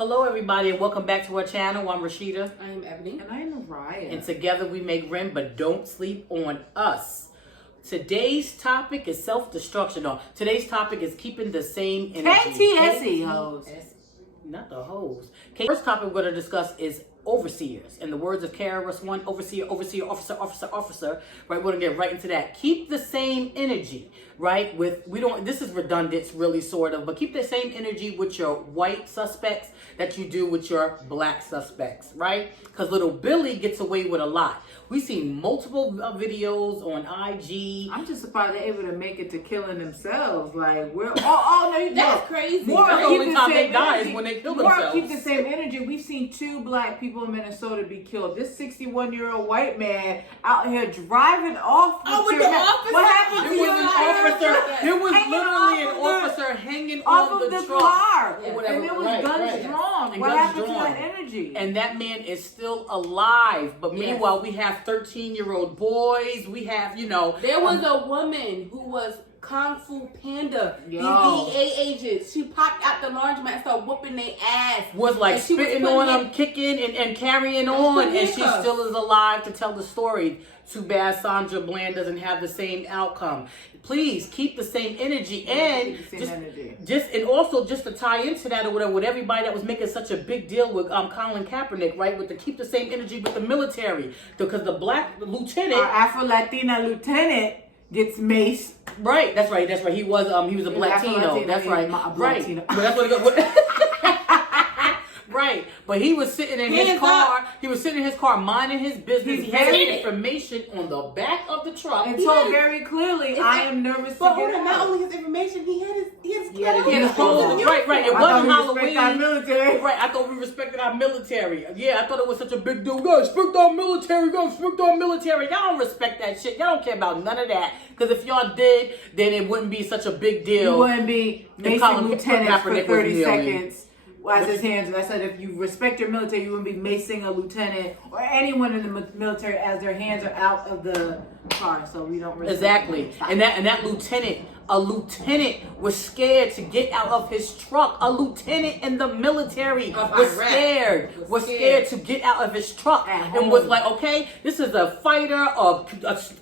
Hello everybody and welcome back to our channel. I'm Rashida. I am Ebony. And I am Mariah. And together we make R.E.M, but don't sleep on us. Today's topic is self-destruction. No, today's topic is keeping the same energy. K.T.S.E. hoes. Not the hoes. First topic we're going to discuss is overseers. In the words of K.R.S.E, overseer, officer. Right, we're going to get right into that. Keep the same energy, right? This is redundant, really, sort of, but keep the same energy with your white suspects that you do with your black suspects, right? Because little Billy gets away with a lot. We've seen multiple videos on IG. I'm just surprised they're able to make it to killing themselves. Like, we're no, that's crazy. More the only time they die is when they kill themselves. Keep the same energy. We've seen 2 black people in Minnesota be killed. This 61-year-old white man out here driving off. With the officer. What happened to There was an officer. There was literally an officer hanging off on of the truck. car, or whatever. and there was guns drawn. And what guns happened drawn. to that energy? And that man is still alive. But meanwhile, we have 13-year-old boys. We have, There was a woman who was Kung Fu Panda. Yo. These DEA agents. She popped out the laundromat and started whooping their ass. Was like spitting on them, kicking and carrying on. And she still is alive to tell the story. Too bad Sandra Bland doesn't have the same outcome. Please keep the same energy and just to tie into that or whatever, with everybody that was making such a big deal with Colin Kaepernick, right? With the keep the same energy with the military, because the black lieutenant, our Afro-Latina lieutenant, gets maced. Right, that's right. He was a black Latino. That's right. Right. But that's what it goes. Right, but he was sitting in his car. He was sitting in his car, minding his business. He had information on the back of the truck. And told very clearly, "I am nervous to get out." Not only his information, he had his clothes. Right. It wasn't Halloween. Our military. Right. I thought we respected our military. Yeah, I thought it was such a big deal. Guys, respect our military. Guys, respect our military. Y'all don't respect that shit. Y'all don't care about none of that. Because if y'all did, then it wouldn't be such a big deal. You wouldn't be macing lieutenants for 30 seconds. As his hands, I said, if you respect your military, you wouldn't be macing a lieutenant or anyone in the military as their hands are out of the car. So we don't really exactly. And that lieutenant, a lieutenant was scared to get out of his truck. A lieutenant in the military was scared to get out of his truck and was like, okay, this is a fighter, a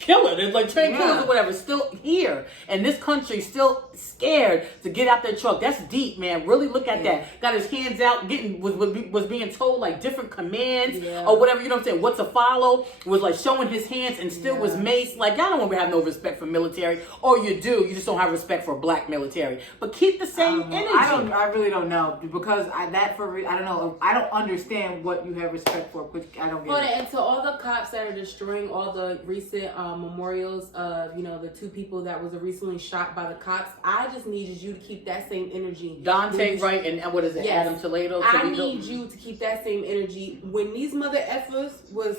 killer. There's like trained killers or whatever, still here. And this country still scared to get out their truck. That's deep, man. Really look at that. Got his hands out, was being told like different commands or whatever, you know what I'm saying, what to follow, was like showing his hands and still was maced. Like, y'all don't want to have no respect for military, or you do, you just don't have respect for black military. But keep the same energy. I really don't know, because I don't know. I don't understand what you have respect for, which I don't get. And to all the cops that are destroying all the recent memorials of the 2 people that was recently shot by the cops, I just needed you to keep that same energy. Dante Wright and what is it? Yes. Adam Toledo. I need you to keep that same energy. When these mother effers was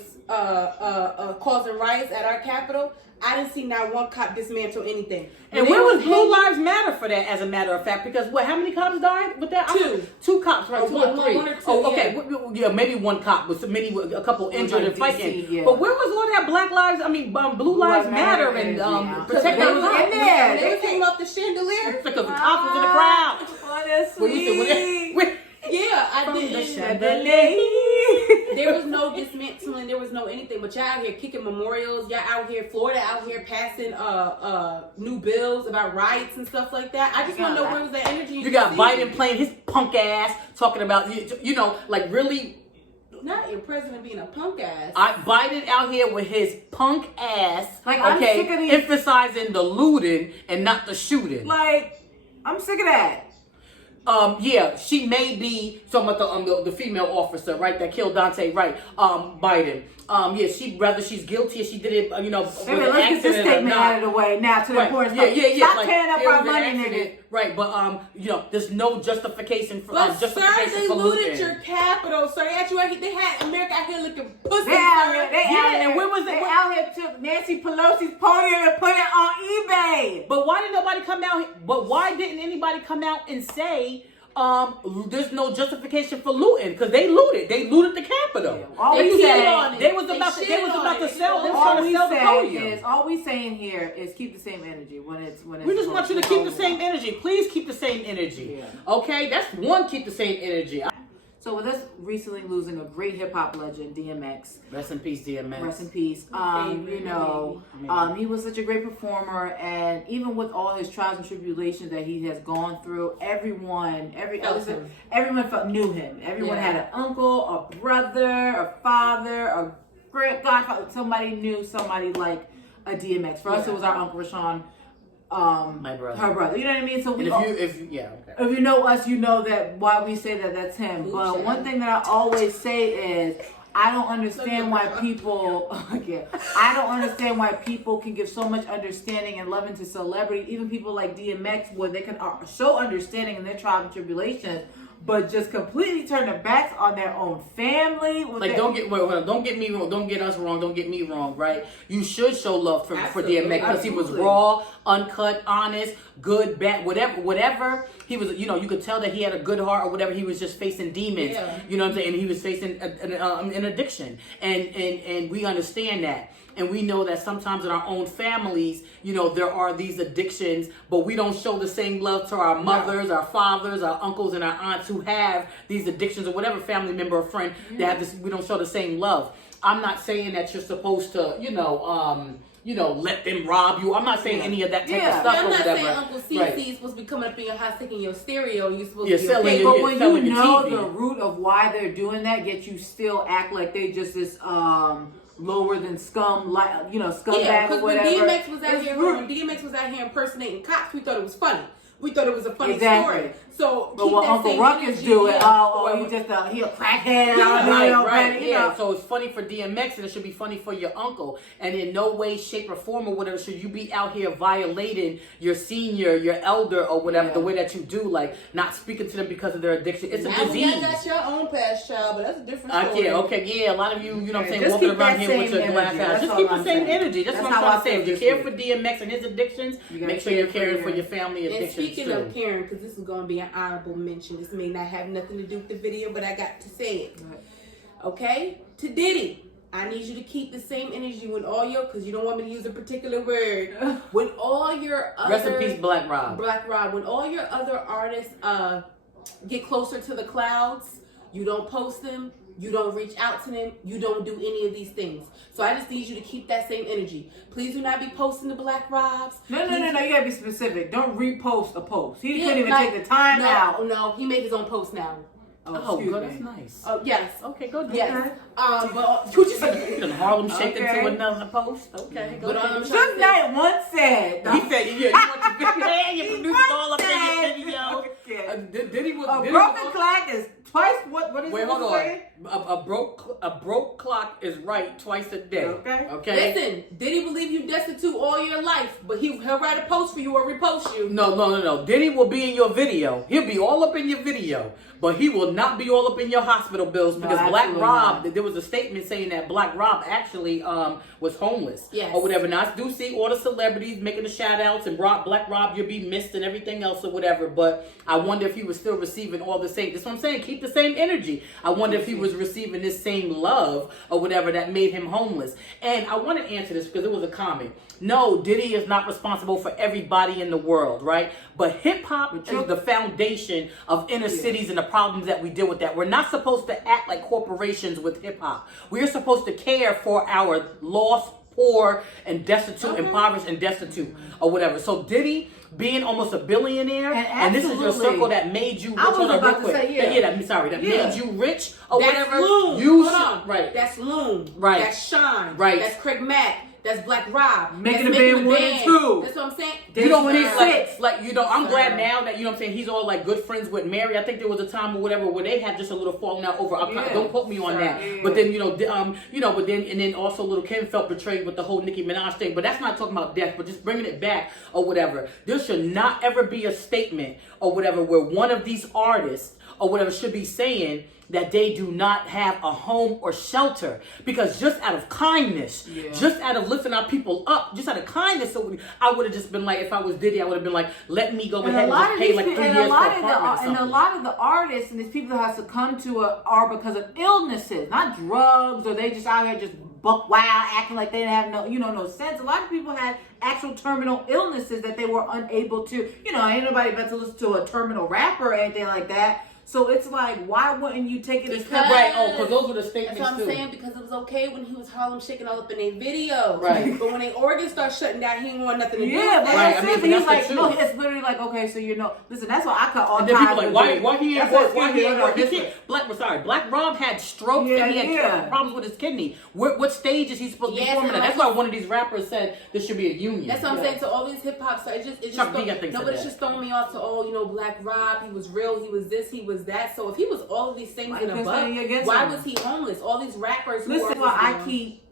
causing riots at our Capitol, I didn't see not one cop dismantle anything. And where was Blue Lives Matter for that, as a matter of fact? Because how many cops died with that? 2 cops, right? 2 or 3. One or 2, okay. Yeah, maybe one cop with maybe a couple injured and fighting. Yeah. But where was all that Blue Lives Matter and protect our cops? They came up the chandelier because the cops was in the crowd. Honestly. I didn't. There was no dismantling. There was no anything. But y'all out here kicking memorials. Y'all out here, Florida out here passing new bills about riots and stuff like that. I just want to know where was that energy. You got Biden playing his punk ass, talking about like really. Not your president being a punk ass. Biden out here with his punk ass. Like, I'm sick of these, emphasizing the looting and not the shooting. Like, I'm sick of that. She may be talking about the female officer, right, that killed Dante Wright, Biden. Whether she's guilty or she did it, let's get this statement out of the way now to the important stuff. Stop tearing up our money, nigga. Right, but there's no justification for But sir, they looted looting. your capital. So they had America out here looking pussy. They and where was it? They out here took Nancy Pelosi's podium and put it on eBay. But why did nobody come out? But why didn't anybody come out and say there's no justification for looting? Because they looted. They looted the Capitol. They was about to sell. They were trying to sell the podium. All we saying here is keep the same energy when it's. We just want you to keep the same energy. Please keep the same energy. Okay, that's one. Keep the same energy. So with us recently losing a great hip hop legend, DMX. Rest in peace, DMX. Rest in peace. He was such a great performer, and even with all his trials and tribulations that he has gone through, everyone knew him. Everyone had an uncle, a brother, a father, a great godfather. Somebody knew somebody like a DMX. For us, it was our Uncle Rashawn. My brother. Her brother. You know what I mean? So if you know us, you know that why we say that that's him. But one thing that I always say is I don't understand why people I don't understand why people can give so much understanding and loving to celebrities, even people like DMX, where they can show understanding in their trials and tribulations, but just completely turn their backs on their own family. Like, don't get me wrong. Don't get us wrong. Don't get me wrong. Right? You should show love for DMX because he was raw, uncut, honest, good, bad, whatever. He was, you could tell that he had a good heart or whatever. He was just facing demons. Yeah. You know what I'm saying? And he was facing an addiction, and we understand that. And we know that sometimes in our own families, there are these addictions, but we don't show the same love to our mothers, our fathers, our uncles, and our aunts who have these addictions, or whatever family member or friend that have this. We don't show the same love. I'm not saying that you're supposed to, let them rob you. I'm not saying any of that type of stuff. I'm not saying Uncle CC is supposed to be coming up in your house taking your stereo. You're supposed to be selling but when you know the root of why they're doing that, yet you still act like they just this lower than scum, scumbag or whatever. When DMX was out here impersonating cops, we thought it was funny. We thought it was a funny story. So, but what Uncle Ruckus do it, he a crackhead. Right. So it's funny for DMX, and it should be funny for your uncle. And in no way, shape, or form, or whatever, should you be out here violating your senior, your elder, or whatever, the way that you do, like not speaking to them because of their addiction. It's a disease. You got your own past child, but that's a different story. A lot of you, what I'm saying, walking around here with your glass house. Just keep the same energy. That's what I'm trying to say. If you care for DMX and his addictions, make sure you're caring for your family addictions. Speaking of caring, because this is going to be an honorable mention. This may not have nothing to do with the video, but I got to say it. Okay? To Diddy, I need you to keep the same energy when all your, because you don't want me to use a particular word, when all your other... Rest in peace, Black Rob. When all your other artists get closer to the clouds, you don't post them, you don't reach out to them, you don't do any of these things. So I just need you to keep that same energy. Please do not be posting the Black Robs. No, you gotta be specific. Don't repost a post. He couldn't even take the time out. No, he made his own post now. Good, that's nice. Oh, yes. Okay, go do that. But what you say? You done Harlem shake into another post? Okay, go do Just Knight once said. He said, you want your video, your producer's all up in your video. Broken clock is twice what is Wait, hold on. A broke clock is right twice a day. Okay. Listen, Diddy believe you destitute all your life, but he'll write a post for you or repost you. No. Diddy will be in your video. He'll be all up in your video, but he will not be all up in your hospital bills because Black Rob. There was a statement saying that Black Rob actually was homeless or whatever. Now I do see all the celebrities making the shout outs and Black Rob, you'll be missed and everything else or whatever. But I wonder if he was still receiving all the same. That's what I'm saying. Keep the same energy. I wonder if he was receiving this same love or whatever that made him homeless. And I want to answer this because it was a comment. No, Diddy is not responsible for everybody in the world, right? But hip hop is the foundation of inner cities and the problems that we deal with that. We're not supposed to act like corporations with hip hop. We're supposed to care for our lost, poor, and destitute, impoverished, and destitute, or whatever. So Diddy being almost a billionaire, and this is your circle that made you rich. That made you rich or that's whatever. Loom. That's Loom. Right. That's Shine. Right. That's Craig Mack. That's Black Rob. Making a band 1 and 2. That's what I'm saying. You don't need I'm glad now that, what I'm saying, he's all like good friends with Mary. I think there was a time or whatever where they had just a little falling out over, don't quote me on that. Yeah. But then, and then also Little Kim felt betrayed with the whole Nicki Minaj thing. But that's not talking about death, but just bringing it back or whatever. There should not ever be a statement or whatever where one of these artists or whatever should be saying that they do not have a home or shelter. Because just out of kindness, just out of lifting our people up, just out of kindness, so I would have just been like, if I was Diddy, I would have been like, let me go ahead and just pay like 3 years for apartment. And a lot of the artists and these people that have succumbed to it are because of illnesses, not drugs, or they just out here just buck wild, acting like they didn't have no sense. A lot of people had actual terminal illnesses that they were unable to, ain't nobody about to listen to a terminal rapper or anything like that. So it's like, why wouldn't you take it a step Because- Right, because those were the statements That's what I'm too. saying, because it was okay when he was Harlem shaking all up in their videos. Right. But when they Oregon started shutting down, he didn't want nothing to do Yeah, with but that. Right, I that's mean, it. but He's that's like, the no, truth. it's literally like, okay, so you know, listen, that's why I cut all And then people ties like, with why he at work? Why he at work? He Listen. can't. Black Rob had strokes and he had problems with his kidney. What stage is he supposed to be Yes, performing at? and That's why one of these rappers said there should be a union. That's what I'm saying. So all these hip hop stars, it Chuck just D, I think, no, said but it's that. just throwing me off to Black Rob, he was real, he was this, he was that. So if he was all of these things Why in you a saying butt, you're against why him? was he homeless? All these rappers who Listen, are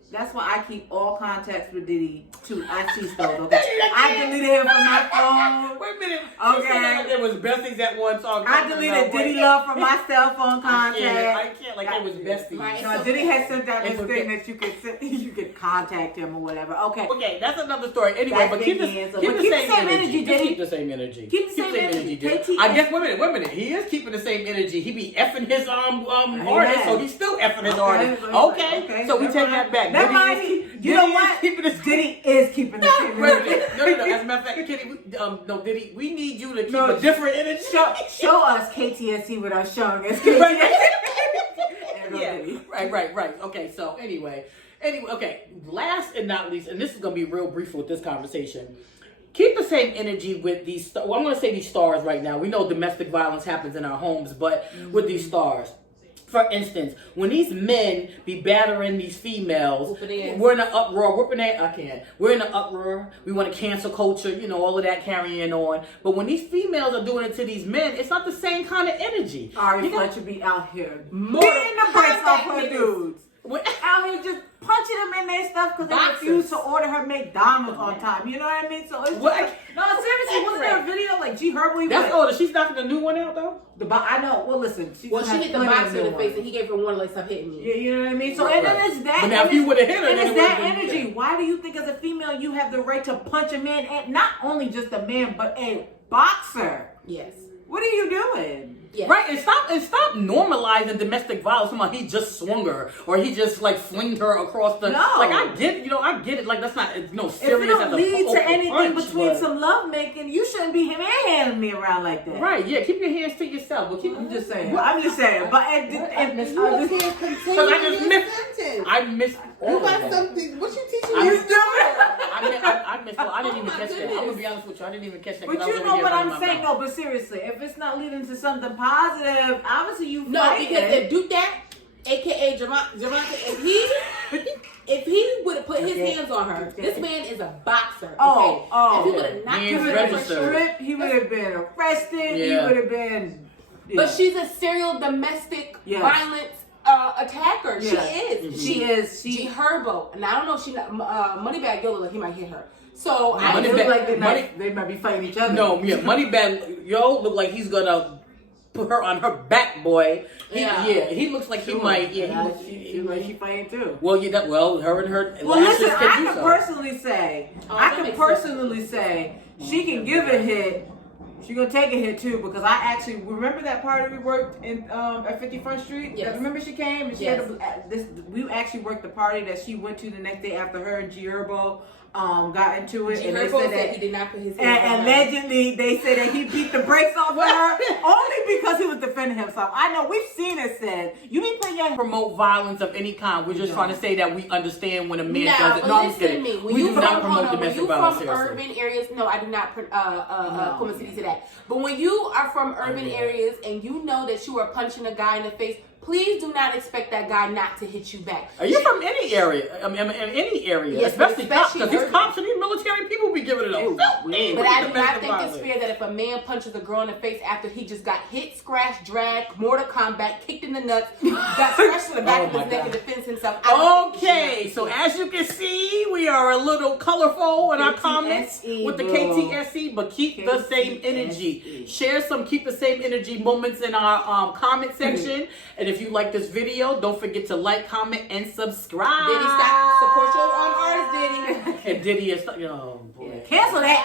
that's why I keep all contacts with Diddy to IT stuff. Okay, I deleted him from my phone. Wait a minute. Okay. There was besties at one song. I deleted Diddy Love from my cell phone contact. I can't. Like it was besties. Right. No, Diddy had sent out this It's thing okay. that you could contact him or whatever. Okay. Okay, that's another story. Anyway, That's but big keep hands up. the But keep the same same energy. energy, Just Diddy. keep the same energy. Keep the same energy. Diddy. K.T.S.E. I guess. Wait a minute. He is keeping the same energy. He be effing his artist, so he's still effing his artist. Okay. So we take that back. Never mind. You know what? Diddy is keeping the same Wait a energy. minute. No. As a matter of fact, Kitty, Diddy, we need you to keep No, a different energy. Show us K.T.S.E. without showing us Right. K.T.S.E. Yeah. Right. Okay. So anyway. Okay. Last and not least, and this is gonna be real brief with this conversation. Keep the same energy with these. Well, I'm gonna say these stars right now. We know domestic violence happens in our homes, but with these stars. For instance, when these men be battering these females, we're in an uproar. We're in an uproar. We want to cancel culture, all of that carrying on. But when these females are doing it to these men, it's not the same kind of energy. R.E. Fletcher be out here More beating the brakes off her niggas. dudes. Out here just punching them in their stuff because they Boxers. refuse to order her McDonald's on time. You know what I mean? So it's What? no, seriously, wasn't there a video like G Herbo? That's older. She's knocking a new one out though. I know. Well, listen. she hit the boxer in the face and he gave her one like stop hitting me. Yeah, you know what I mean. So and then it's that. But now if you would have hit her, and then it's it that would've been energy. different. Why do you think as a female you have the right to punch a man, and not only just a man, but a boxer? Yes. What are you doing? Yes. Right, and stop normalizing domestic violence. Come on, he just swung her, or he just like flinged her across the. No. Like I get it. Like that's not serious. If it don't as a lead to anything punch, between but- some love making, you shouldn't be manhandling me around like that. Right, yeah, keep your hands to yourself. But I'm just saying. But Because I missed all You of got that. something. What you teaching I me? missed I missed. I didn't even catch that. I'm gonna be honest with you. I didn't even catch that. 'cause But I was you over know here what running I'm my saying? mouth. No, but seriously, if it's not leading to something positive, obviously you No, fighting. because if Duke that, aka Javante, if he would have put his hands on her, this man is a boxer. Okay? Oh. If he would have knocked He he is would her have registered. stripped, he would have been arrested, he Yeah. would have been. But she's a serial domestic Yes. violence attacker. Yeah. She is. She is. G Herbo. And I don't know if she Moneybag Yo look like he might hit her. So I Money It just look Bag- like they might be fighting each other. No, yeah, Moneybag Yo look like he's gonna put her on her back, boy. He looks like he might. Yeah, she like she fighting too. Well, her and her. Well, lashes listen, can I do can so. personally say, she can give a hit. She gonna take a hit too because I actually remember that party we worked in at 51st Street. Yes. Remember she came and she had we actually worked the party that she went to the next day after her and G Herbo got into it. G And they Herbo said said that he did not put his hands on and her. allegedly they said that he beat the brakes off of her only because he was defending himself. I know we've seen it said you be putting your Promote violence of any kind. We're just trying to say that we understand when a man Now, does it. but No, I'm listen kidding. to me. When We you do from, not promote hold on, when domestic you violence. from Seriously. urban areas, no, I do not comment to that. But when you are from urban areas and you know that you are punching a guy in the face, please do not expect that guy not to hit you back. Are you from any area? I mean, in any area, Yes, especially cops, especially because these urban. cops and these military people be giving it up. But I do not think it's fair that if a man punches a girl in the face after he just got hit, scratched, dragged, Mortal Kombat, kicked in the nuts, got scratched in the back of his neck to defend himself. I don't think he Okay, should so not do as you can see, we are a little colorful in our K.T.S.E, comments with the bro. KTSE, but keep the same energy. Share some keep the same energy moments in our comment section. And if you like this video, don't forget to like, comment, and subscribe. Diddy, stop. Support your artist, Diddy. And Diddy is, oh boy. cancel that.